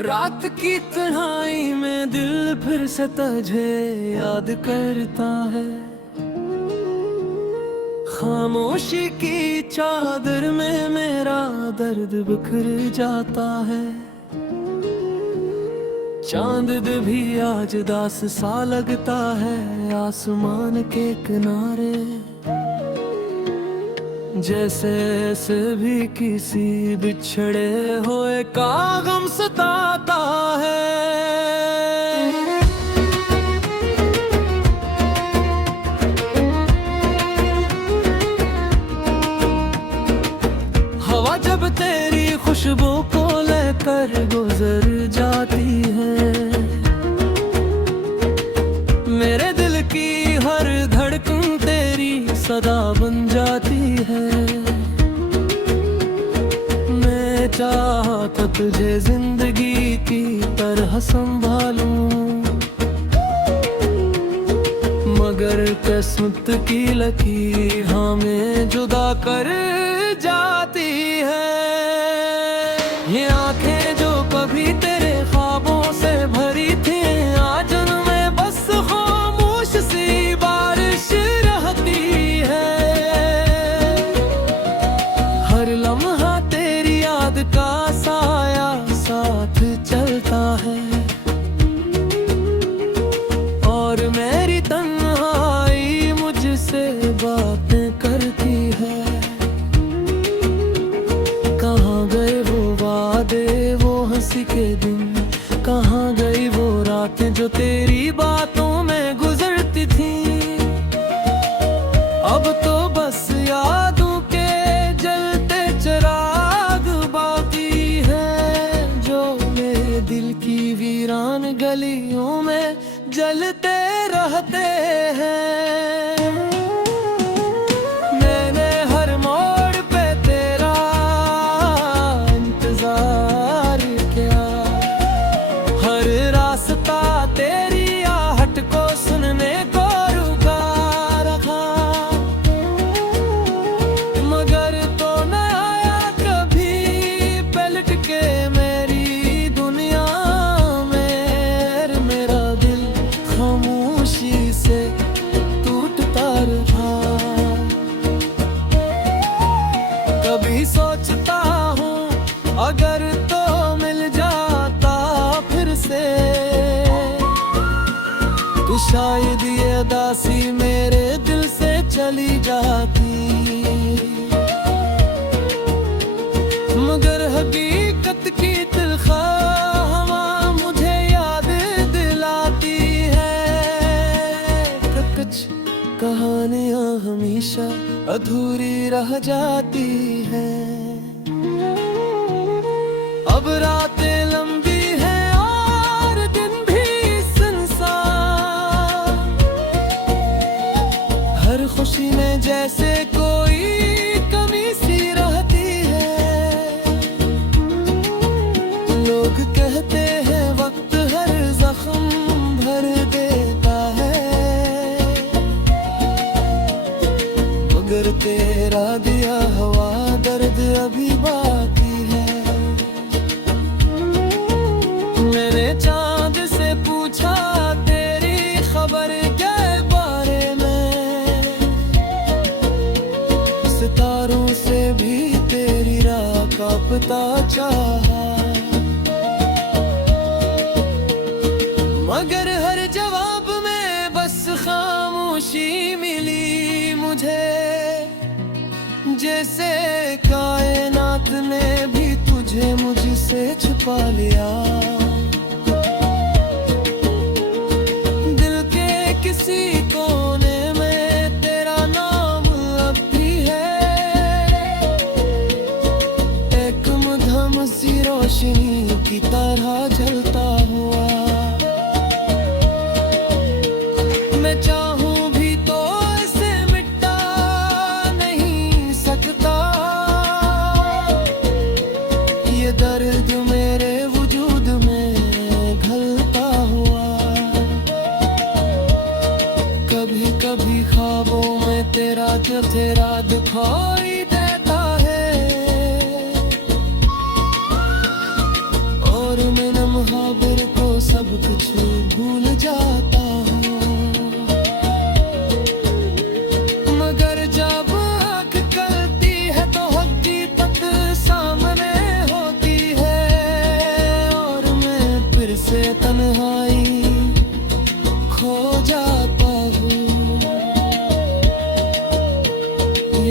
रात की तन्हाई में दिल फिर से तुझे याद करता है। खामोशी की चादर में मेरा दर्द बिखर जाता है। चांद भी आज दास सा लगता है आसमान के किनारे, जैसे ऐसे भी किसी बिछड़े हुए का गम सताता है। हवा जब तेरी खुशबू को लेकर गुजर जाती है, मेरे दिल की हर धड़कन तेरी सदा बन जाती है। मैं चाहता तुझे जिंदगी की तरह संभालूं, मगर किस्मत की लकीर हमें जुदा कर जाती है। ये आंखें जो कभी तेरे ख्वाबों से भरी थी, आज उनमें बस खामोश सी बारिश रहती है। हर लम्हा तेरी याद का साया साथ चलता है, और मेरी तन्हाई मुझसे बातें करती है। कहाँ गए वो वादे, वो हंसी के दिन, कहाँ गई वो रातें जो तेरी बातों में गुजरती थी। अब तो बस यादों के जलते चिराग बाकी है, जो मेरे दिल की वीरान गलियों में जलते रहते हैं। मैंने हर मोड़ पे तेरा इंतजार किया, हर रास्ता तेरी आहट को सुनने को रुका रखा, मगर तो न आया कभी पलट के मेरी दुनिया में। मेरा दिल खामोशी से टूटता रहा। कभी सोचता हूँ अगर तो मिल जाता फिर से, तो शायद ये उदासी मेरे दिल से चली जाती। मगर हकीकत की तलख़ हवा मुझे याद दिलाती है कि कुछ कहानियाँ हमेशा अधूरी रह जाती हैं। अब रातें लंबी हैं और दिन भी सुनसान, हर खुशी में जैसे कोई कमी सी रहती है। लोग कहते हैं वक्त हर जख्म भर देता है, मगर तेरा दिया हुआ दर्द अभी बाकी है। मैंने चांद से पूछा तेरी खबर के बारे में, सितारों से भी तेरी राह का पता चाहा, मगर हर जवाब में बस खामोशी मिली मुझे। जैसे कायनात ने भी तुझे मुझसे छुपा लिया। दिल के किसी कोने में तेरा नाम अब भी है, एक मध्यम सी रोशनी की तरह जलता हुआ। मैं चाहूं भी तो इसे मिटा नहीं सकता, ये दर्द मेरे वजूद में घलता हुआ। कभी कभी ख्वाबों में तेरा दिखाई देता है, और मैं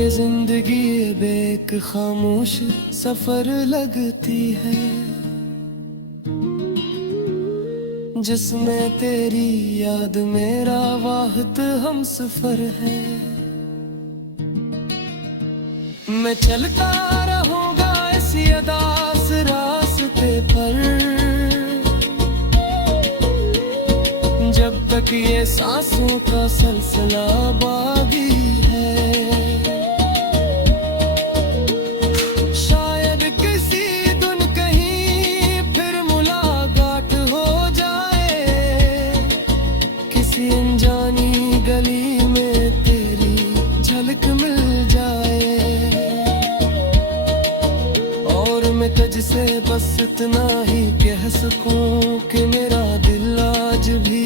ये जिंदगी एक खामोश सफर लगती है, जिसमें तेरी याद मेरा वाहिद हम सफर है। मैं चलता रहूंगा इसी अदास रास्ते पर, जब तक ये सांसों का सिलसिला बाकी है। शायद किसी दिन कहीं फिर मुलाकात हो जाए, किसी अनजानी गली में तेरी झलक मिल जाए। और मैं तुझसे बस इतना ही कह सकूं कि मेरा दिल आज भी